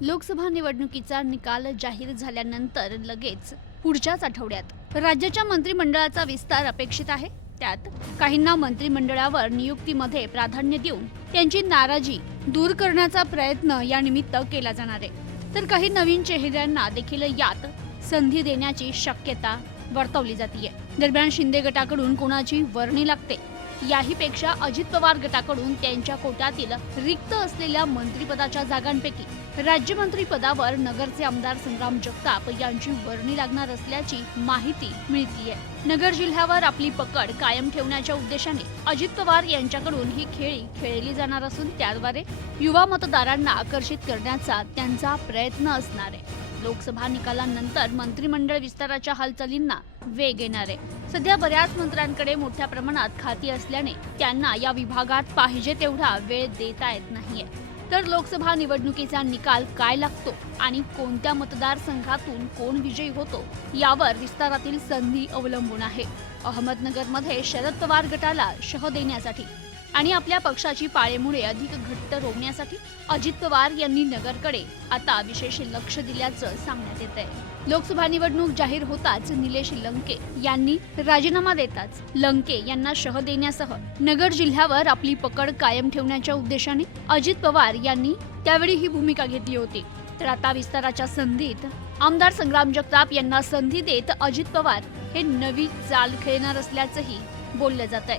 लोकसभा निवडणुकीचा निकाल जाहीर झाल्यानंतर लगेच पुढच्याच आठवड्यात राज्याच्या मंत्रिमंडळाचा विस्तार अपेक्षित आहे. त्यात काहींना मंत्रिमंडळावर नियुक्तीमध्ये प्राधान्य देऊन त्यांची नाराजी दूर करण्याचा प्रयत्न या निमित्त केला जाणार आहे. तर काही नवीन चेहऱ्यांना देखील यात संधी देण्याची शक्यता वर्तवली जाते दरम्यान शिंदे गटाकडून कोणाची वर्णी लागते? याहीपेक्षा अजित पवार गटाकडून त्यांच्या कोट्यातील रिक्त असलेल्या मंत्रिपदाच्या जागांपैकी राज्यमंत्री पदावर नगरचे आमदार संग्राम जगताप यांची वर्णी लागणार असल्याची माहिती मिळतीये. नगर जिल्ह्यावर आपली पकड कायम ठेवण्याच्या उद्देशाने अजित पवार यांच्याकडून ही खेळी खेळली जाणार असून त्याद्वारे युवा मतदारांना आकर्षित करण्याचा त्यांचा प्रयत्न असणार आहे. लोकसभा निकालानंतर मंत्रिमंडळ विस्ताराच्या हालचालींना वेग येणार आहे. सध्या बऱ्याच मंत्र्यांकडे मोठ्या प्रमाणात खाती असल्याने त्यांना या विभागात पाहिजे तेवढा वेळ देता येत नाहीये. तर लोकसभा निवडणुकीचा निकाल काय लागतो आणि कोणत्या मतदारसंघातून कोण विजयी होतो यावर विस्तारातील संधी अवलंबून आहे. अहमदनगरमध्ये शरद पवार गटाला शह देण्यासाठी आणि आपल्या पक्षाची पाळेमुळे अधिक घट्ट रोवण्यासाठी अजित पवार यांनी नगरकडे आता विशेष लक्ष दिल्याचं सांगण्यात येत आहे लोकसभा निवडणूक जाहीर होताच निलेश लंके यांनी राजीनामा देताच लंके यांना शह देण्यासह नगर जिल्ह्यावर आपली पकड कायम ठेवण्याच्या उद्देशाने अजित पवार यांनी त्यावेळी ही भूमिका घेतली होती. तर आता विस्ताराच्या संधीत आमदार संग्राम जगताप यांना संधी देत अजित पवार हे नवी चाल खेळणार असल्याचंही बोललं जात आहे